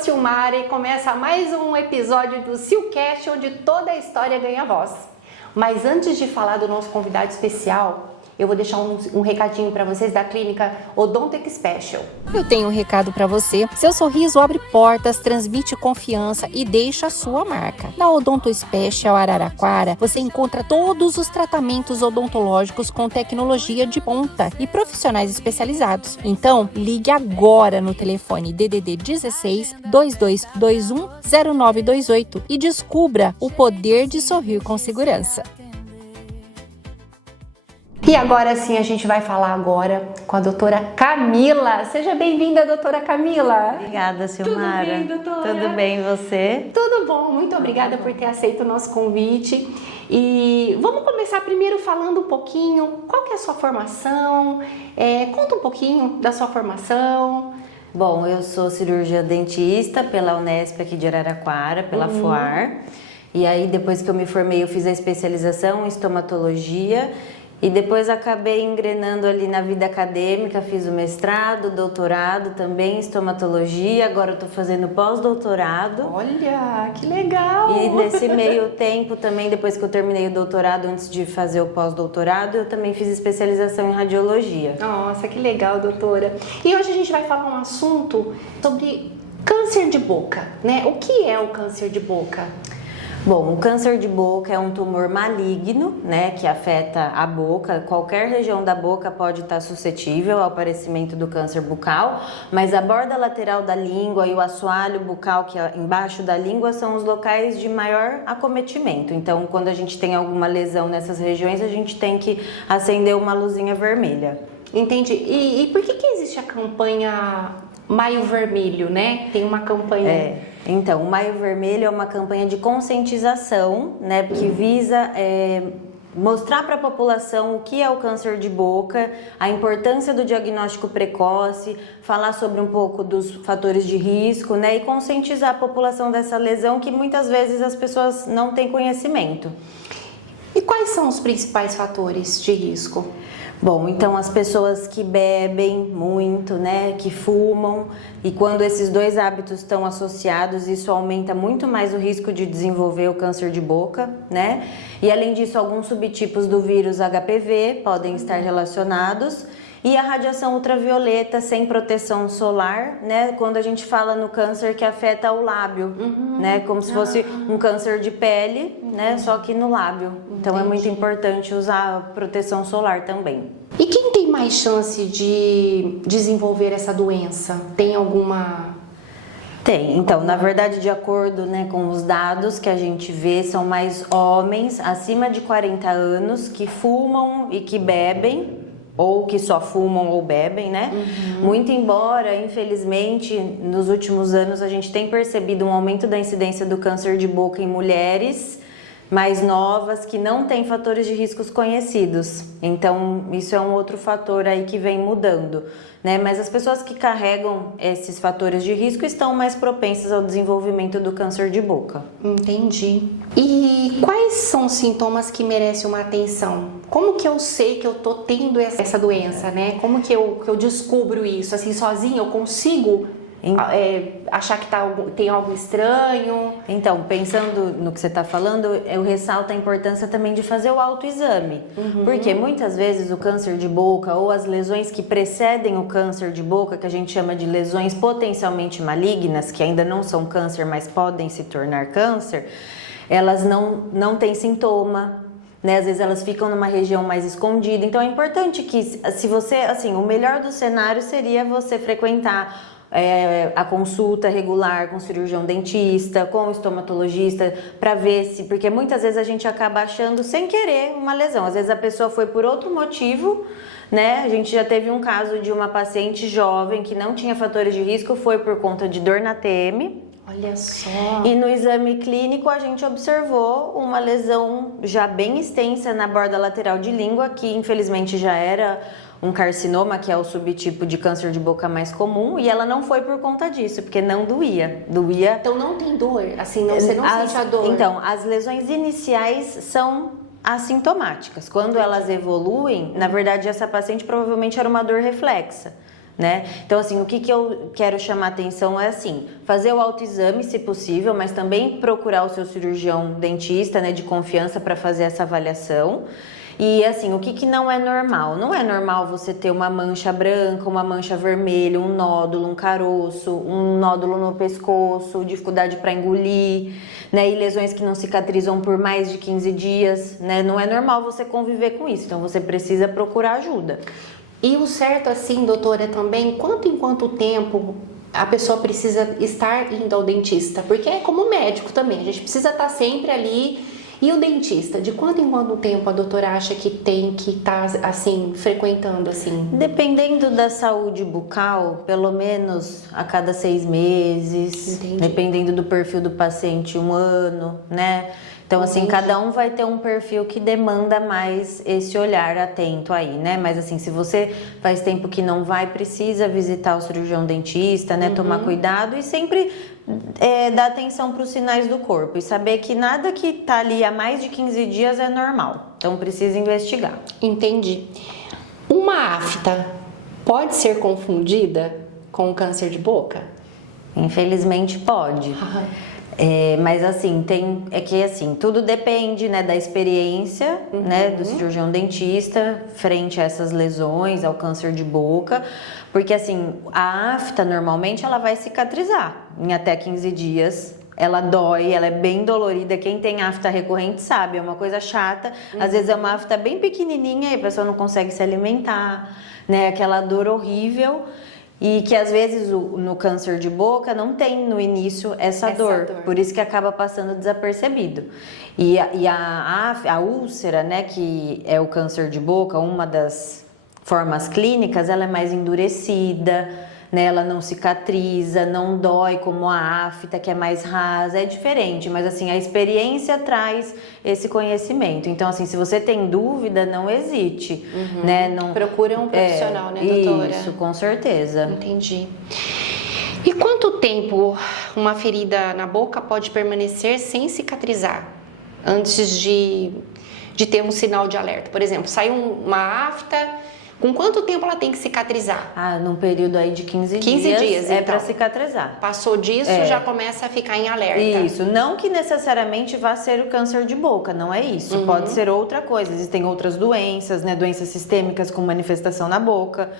Silmara e começa mais um episódio do Silcast, onde toda a história ganha voz. Mas antes de falar do nosso convidado especial, eu vou deixar um recadinho para vocês da clínica Odontic Special. Eu tenho um recado para você. Seu sorriso abre portas, transmite confiança e deixa a sua marca. Na Odonto Special Araraquara, você encontra todos os tratamentos odontológicos com tecnologia de ponta e profissionais especializados. Então, ligue agora no telefone DDD 16 2221 0928 e descubra o poder de sorrir com segurança. E agora sim, a gente vai falar agora com a doutora Camila. Seja bem-vinda, doutora Camila. Obrigada, Silmara. Tudo bem, doutora? Tudo bem, você? Tudo bom, muito obrigada por ter aceito o nosso convite. E vamos começar primeiro falando um pouquinho, qual que é a sua formação? Conta um pouquinho da sua formação. Bom, eu sou cirurgiã dentista pela Unesp aqui de Araraquara, pela FOAR. E aí, depois que eu me formei, eu fiz a especialização em estomatologia. E depois acabei engrenando ali na vida acadêmica, fiz o mestrado, doutorado também em estomatologia, agora eu tô fazendo pós-doutorado. Olha, que legal! E nesse meio tempo também, depois que eu terminei o doutorado, antes de fazer o pós-doutorado, eu também fiz especialização em radiologia. Nossa, que legal, doutora! E hoje a gente vai falar um assunto sobre câncer de boca, né? O que é o câncer de boca? Bom, o câncer de boca é um tumor maligno, né, que afeta a boca. Qualquer região da boca pode estar suscetível ao aparecimento do câncer bucal, mas a borda lateral da língua e o assoalho bucal, que é embaixo da língua, são os locais de maior acometimento. Então, quando a gente tem alguma lesão nessas regiões, a gente tem que acender uma luzinha vermelha. Entendi. E por que existe a campanha Maio Vermelho, né? Tem uma campanha... Então, o Maio Vermelho é uma campanha de conscientização, né, que visa mostrar para a população o que é o câncer de boca, a importância do diagnóstico precoce, falar sobre um pouco dos fatores de risco, né, e conscientizar a população dessa lesão que muitas vezes as pessoas não têm conhecimento. E quais são os principais fatores de risco? Bom, então as pessoas que bebem muito, né, que fumam, e quando esses dois hábitos estão associados, isso aumenta muito mais o risco de desenvolver o câncer de boca, né? E além disso, alguns subtipos do vírus HPV podem estar relacionados. E a radiação ultravioleta sem proteção solar, né? Quando a gente fala no câncer que afeta o lábio, né? Como se fosse um câncer de pele, né? Só que no lábio. Então é muito importante usar a proteção solar também. E quem tem mais chance de desenvolver essa doença? Tem alguma... Tem, então, na verdade, de acordo, né, com os dados que a gente vê, são mais homens acima de 40 anos que fumam e que bebem, ou que só fumam ou bebem, né? Muito embora, infelizmente, nos últimos anos a gente tem percebido um aumento da incidência do câncer de boca em mulheres mais novas que não têm fatores de riscos conhecidos. Então, isso é um outro fator aí que vem mudando, né? Mas as pessoas que carregam esses fatores de risco estão mais propensas ao desenvolvimento do câncer de boca. Entendi. E quais são os sintomas que merecem uma atenção? Como que eu sei que eu tô tendo essa doença, né? Como que eu descubro isso? Assim, sozinha eu consigo achar que tem algo estranho? Então, pensando no que você está falando, eu ressalto a importância também de fazer o autoexame. Porque muitas vezes o câncer de boca ou as lesões que precedem o câncer de boca, que a gente chama de lesões potencialmente malignas, que ainda não são câncer, mas podem se tornar câncer, elas não têm sintoma, né? Às vezes elas ficam numa região mais escondida. Então é importante que, se você, assim, o melhor do cenário seria você frequentar a consulta regular com o cirurgião dentista, com o estomatologista, para ver se, porque muitas vezes a gente acaba achando sem querer uma lesão. Às vezes a pessoa foi por outro motivo, né? A gente já teve um caso de uma paciente jovem que não tinha fatores de risco, foi por conta de dor na TM. Olha só! E no exame clínico a gente observou uma lesão já bem extensa na borda lateral de língua, que infelizmente já era um carcinoma, que é o subtipo de câncer de boca mais comum, e ela não foi por conta disso, porque não doía. Então não tem dor? Assim, você não sente a dor? Então, as lesões iniciais são assintomáticas. Quando elas evoluem, na verdade essa paciente provavelmente era uma dor reflexa, né? Então, assim, o que eu quero chamar atenção é, assim, fazer o autoexame, se possível, mas também procurar o seu cirurgião dentista, né, de confiança para fazer essa avaliação. E, assim, o que não é normal? Não é normal você ter uma mancha branca, uma mancha vermelha, um nódulo, um caroço, um nódulo no pescoço, dificuldade para engolir, né? E lesões que não cicatrizam por mais de 15 dias, né? Não é normal você conviver com isso, então você precisa procurar ajuda. E o certo, assim, doutora, também, em quanto tempo a pessoa precisa estar indo ao dentista? Porque é como médico também, a gente precisa estar sempre ali. E o dentista, de quanto em quanto tempo a doutora acha que tem que estar, assim, frequentando, assim? Dependendo da saúde bucal, pelo menos a cada 6 meses. Entendi. Dependendo do perfil do paciente, 1 ano, né? Então, assim, Entendi. cada um vai ter um perfil que demanda mais esse olhar atento aí, né? Mas, assim, se você faz tempo que não vai, precisa visitar o cirurgião dentista, né? Tomar cuidado e sempre dar atenção para os sinais do corpo e saber que nada que tá ali há mais de 15 dias é normal. Então, precisa investigar. Entendi. Uma afta pode ser confundida com câncer de boca? Infelizmente, pode. Mas assim, tudo depende, né, da experiência, né, do cirurgião dentista frente a essas lesões, ao câncer de boca, porque assim, a afta normalmente ela vai cicatrizar em até 15 dias. Ela dói, ela é bem dolorida. Quem tem afta recorrente sabe, é uma coisa chata. Às vezes é uma afta bem pequenininha e a pessoa não consegue se alimentar, né, aquela dor horrível. E que às vezes no câncer de boca não tem no início essa dor, por isso que acaba passando desapercebido. E a úlcera, né, que é o câncer de boca, uma das formas clínicas, ela é mais endurecida, né, ela não cicatriza, não dói como a afta, que é mais rasa, é diferente, mas assim, a experiência traz esse conhecimento. Então, assim, se você tem dúvida, não hesite, né? Não, procura um profissional, né, doutora? Isso, com certeza. Entendi. E quanto tempo uma ferida na boca pode permanecer sem cicatrizar antes de ter um sinal de alerta? Por exemplo, saiu uma afta, com quanto tempo ela tem que cicatrizar? Num período aí de 15 dias é então. para cicatrizar. Passou disso, já começa a ficar em alerta. Isso, não que necessariamente vá ser o câncer de boca, não é isso. Pode ser outra coisa, existem outras doenças, né? Doenças sistêmicas com manifestação na boca.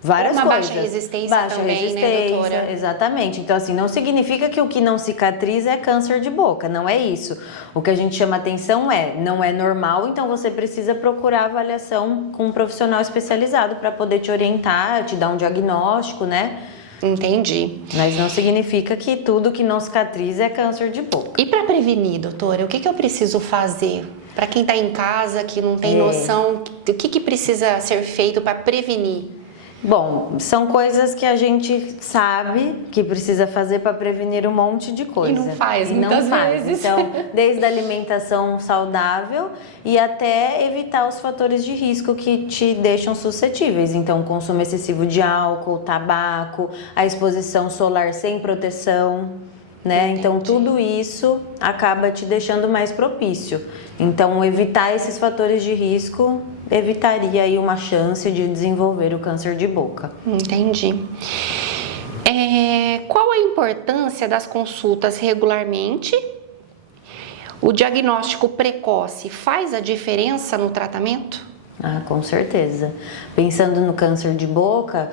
Várias uma coisas. Baixa resistência também, né, doutora? Exatamente. Então, assim, não significa que o que não cicatriza é câncer de boca, não é isso. O que a gente chama atenção não é normal, então você precisa procurar avaliação com um profissional especializado para poder te orientar, te dar um diagnóstico, né? Entendi. Mas não significa que tudo que não cicatriza é câncer de boca. E para prevenir, doutora, o que eu preciso fazer? Para quem está em casa, que não tem noção, o que precisa ser feito para prevenir? Bom, são coisas que a gente sabe que precisa fazer para prevenir um monte de coisa. E não faz, muitas vezes. Então, desde a alimentação saudável e até evitar os fatores de risco que te deixam suscetíveis. Então, o consumo excessivo de álcool, tabaco, a exposição solar sem proteção, né? Entendi. Então, tudo isso acaba te deixando mais propício. Então, evitar esses fatores de risco evitaria aí uma chance de desenvolver o câncer de boca. Entendi. Qual a importância das consultas regularmente? O diagnóstico precoce faz a diferença no tratamento? Com certeza. Pensando no câncer de boca,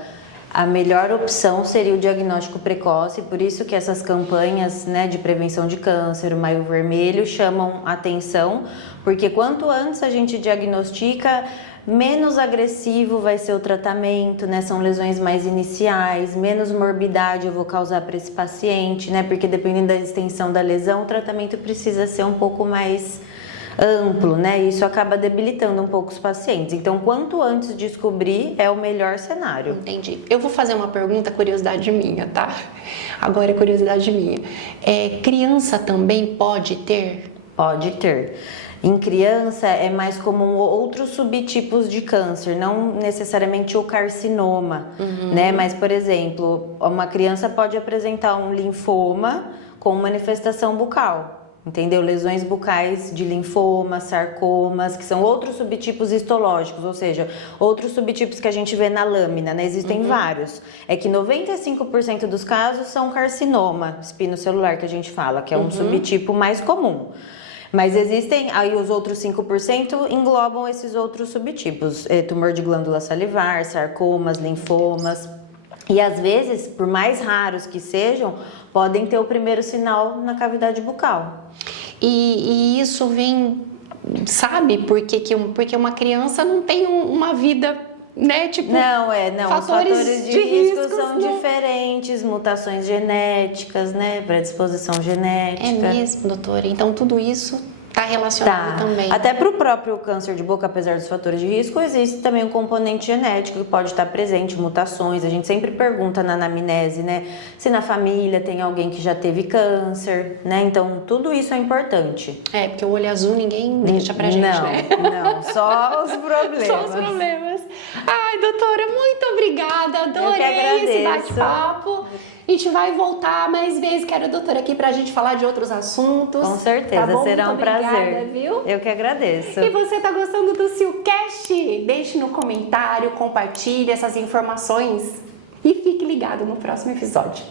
a melhor opção seria o diagnóstico precoce, por isso que essas campanhas, né, de prevenção de câncer, o Maio Vermelho, chamam atenção, porque quanto antes a gente diagnostica, menos agressivo vai ser o tratamento, né? São lesões mais iniciais, menos morbidade eu vou causar para esse paciente, né? Porque dependendo da extensão da lesão, o tratamento precisa ser um pouco mais amplo, né? E isso acaba debilitando um pouco os pacientes. Então, quanto antes descobrir, é o melhor cenário. Entendi. Eu vou fazer uma pergunta, curiosidade minha, tá? Agora é curiosidade minha. Criança também pode ter? Pode ter. Em criança é mais comum outros subtipos de câncer, não necessariamente o carcinoma, né? Mas, por exemplo, uma criança pode apresentar um linfoma com manifestação bucal, entendeu? Lesões bucais de linfomas, sarcomas, que são outros subtipos histológicos, ou seja, outros subtipos que a gente vê na lâmina, né? Existem vários. É que 95% dos casos são carcinoma espinocelular, que a gente fala, que é um subtipo mais comum. Mas existem, aí os outros 5% englobam esses outros subtipos, tumor de glândula salivar, sarcomas, linfomas. E às vezes, por mais raros que sejam, podem ter o primeiro sinal na cavidade bucal. E isso vem, sabe, porque uma criança não tem uma vida, né, tipo... Não, os fatores de risco são diferentes, mutações genéticas, né, predisposição genética. É mesmo, doutora? Então tudo isso está relacionado também. Até para o próprio câncer de boca, apesar dos fatores de risco, existe também um componente genético que pode estar presente, mutações. A gente sempre pergunta na anamnese, né, se na família tem alguém que já teve câncer, né? Então, tudo isso é importante. É, porque o olho azul ninguém deixa pra gente, né? Não, só os problemas. Só os problemas. Ai, doutora, muito obrigada. Adorei esse bate-papo. A gente vai voltar mais vezes. Quero a doutora aqui pra gente falar de outros assuntos. Com certeza, tá será um prazer. Viu? Eu que agradeço. E você tá gostando do Silcast? Deixe no comentário, compartilhe essas informações e fique ligado no próximo episódio.